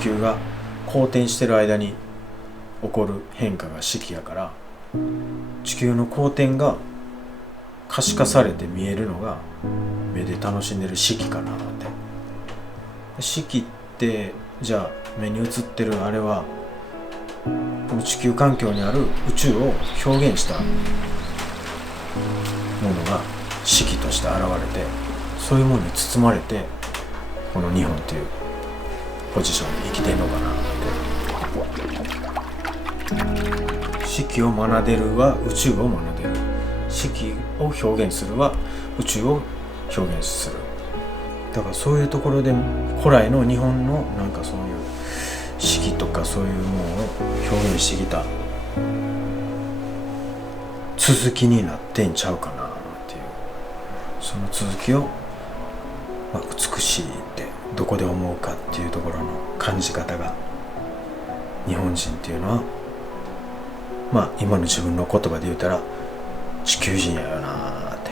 地球が公転してる間に起こる変化が四季やから、地球の公転が可視化されて見えるのが目で楽しんでる四季かなって。四季ってじゃあ目に映ってるあれはこの地球環境にある宇宙を表現したものが四季として現れて、そういうものに包まれてこの日本というポジションに生きてんのかなって。四季を学べるは宇宙を学べる、四季を表現するは宇宙を表現する。だからそういうところで古来の日本のなんかそういう四季とかそういうものを表現してきた続きになってんちゃうかなっていう。その続きを、美しいってどこで思うかっていうところの感じ方が日本人っていうのは、今の自分の言葉で言うたら地球人やよなって。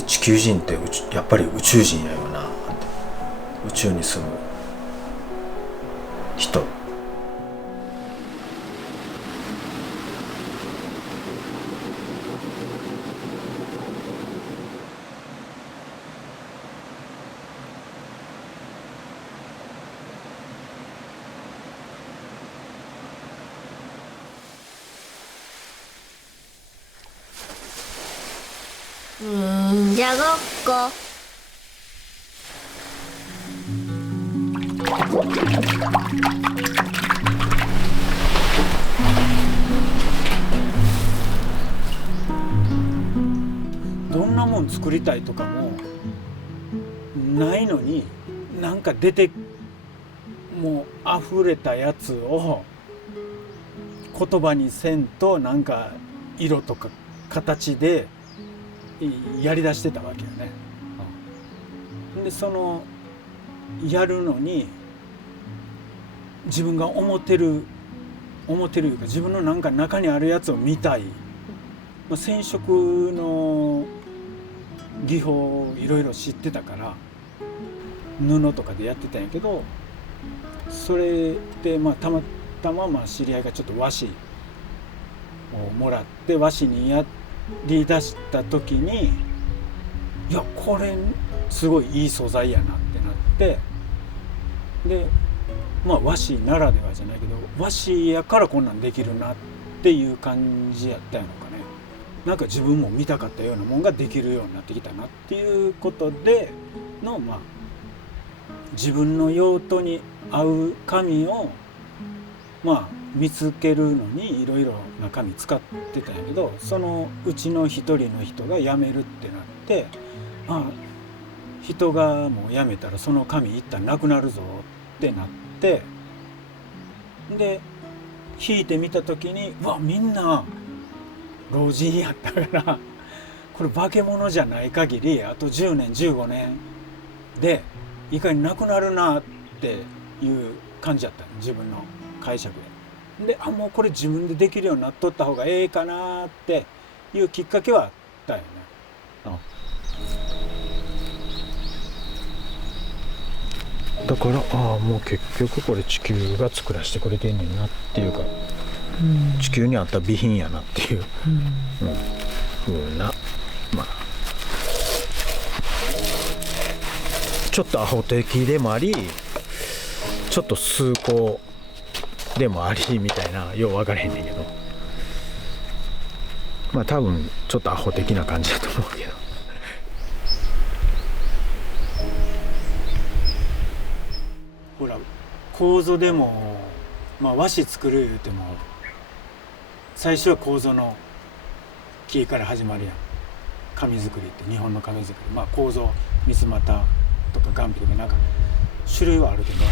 で地球人ってやっぱり宇宙人やよなって。宇宙に住む人。忍者ごっこ。どんなもん作りたいとかもないのに、なんかもう溢れたやつを言葉にせんと、なんか色とか形でやりだしてたわけよね。でそのやるのに自分が思ってるいうか、自分のなんか中にあるやつを見たい。染色の技法をいろいろ知ってたから布とかでやってたんやけど、それでたまたま知り合いがちょっと和紙をもらって、和紙にやりだした時に、いやこれすごいいい素材やなってなって、で和紙ならではじゃないけど、和紙やからこんなんできるなっていう感じやったのかね。なんか自分も見たかったようなもんができるようになってきたなっていうことでの、自分の用途に合う紙を見つけるのにいろいろな紙使ってたんやけど、そのうちの一人の人が辞めるってなって、人がもう辞めたらその紙一旦なくなるぞってなって、で引いてみた時にみんな老人やったからこれ化け物じゃない限りあと10年15年でいかになくなるなっていう感じやった、自分の解釈で。もうこれ自分でできるようになっとった方がええかなっていうきっかけはあったよね。だからもう結局これ地球が作らせてくれてんねんなっていうか、地球にあった備品やなっていう、ふうな、ちょっとアホ的でもあり、ちょっと崇高でもありみたいな、よう分からへんねんけど、多分ちょっとアホ的な感じだと思うけど。ほら楮でも、和紙作る言うても最初は楮の木から始まるやん。紙作りって日本の紙作り、楮、三つ股とか雁皮とかなんか種類はあるけど、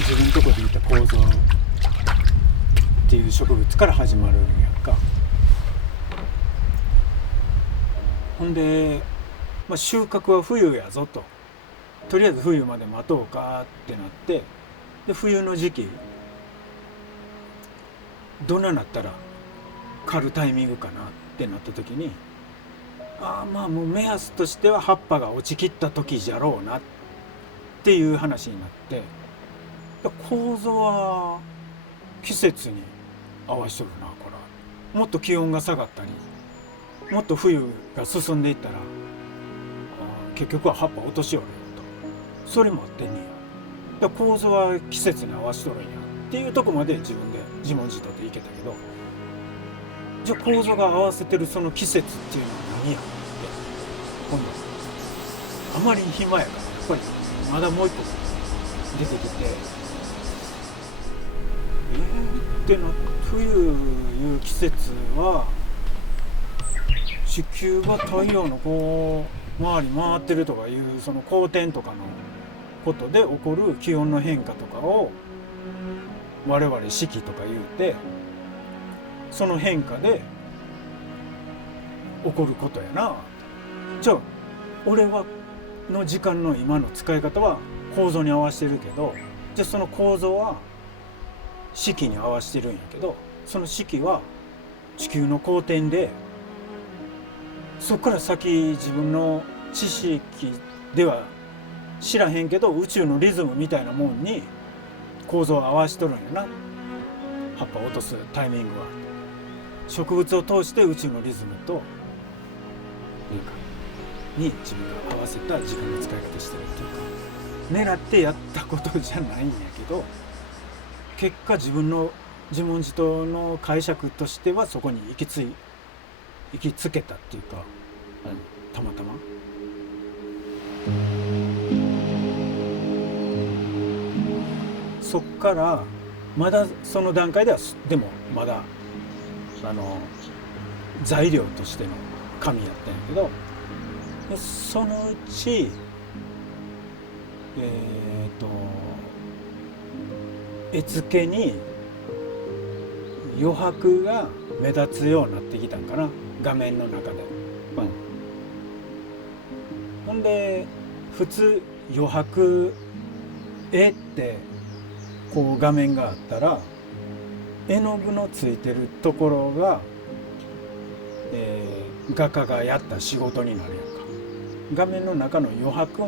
自分のとこで言った楮っていう植物から始まるんやんか。ほんで、収穫は冬やぞと。とりあえず冬まで待とうかってなって、で冬の時期どんななったら刈るタイミングかなってなった時に、もう目安としては葉っぱが落ちきった時じゃろうなっっていう話になって、構造は季節に合わしとるなこれ。もっと気温が下がったりもっと冬が進んでいったら結局は葉っぱ落としよるよと、それもあってんねや。構造は季節に合わしとるんやっていうとこまで自分で自問自答でいけたけど、じゃあ構造が合わせてるその季節っていうのは何やって今度あまりに暇やからやっぱりまだもう一個出てきて、ってな冬いう季節は地球が太陽のこう周り回ってるとかいうその公転とかのことで起こる気温の変化とかを我々四季とか言うて、その変化で起こることやな。じゃあ俺の時間の今の使い方は構造に合わせてるけど、じゃあその構造は四季に合わせてるんやけど、その四季は地球の公転で、そっから先自分の知識では知らへんけど宇宙のリズムみたいなもんに構造を合わしとるんやな。葉っぱを落とすタイミングは植物を通して宇宙のリズムというかに自分が合わせた時間の使い方してるっていうか、狙ってやったことじゃないんやけど、結果自分の自問自答の解釈としてはそこに行きつけたっていうか、たまたま。そっからまだその段階ではでもまだ材料としての紙やったんやけど、でそのうち絵付けに余白が目立つようになってきたんかな、画面の中で。ほんで普通余白絵ってこう画面があったら絵の具のついてるところが、画家がやった仕事になるやんか。画面の中の余白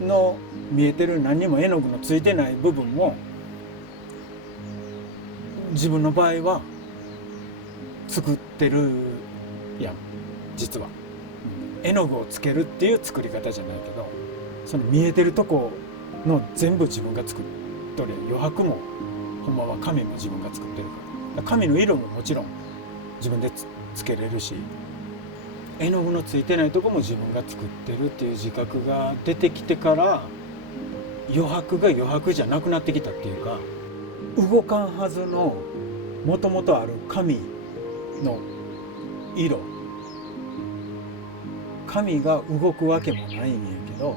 の見えてる何にも絵の具のついてない部分も自分の場合は作ってるやん実は。絵の具をつけるっていう作り方じゃないけど、その見えてるとこの全部自分が作っとる。余白もほんまは紙も自分が作ってるから、紙の色ももちろん自分でつけれるし、絵の具のついてないとこも自分が作ってるっていう自覚が出てきてから、余白が余白じゃなくなってきたっていうか、動かんはずのもともとある紙の色、紙が動くわけもないんやけど、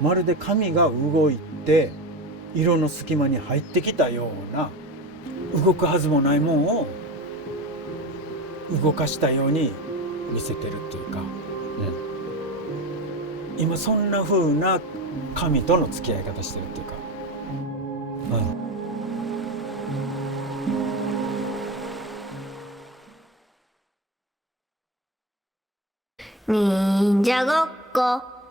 まるで紙が動いて色の隙間に入ってきたような、動くはずもないもんを動かしたように見せてるっていうか、今そんな風な紙との付き合い方してるっていうか、忍者ごっこ。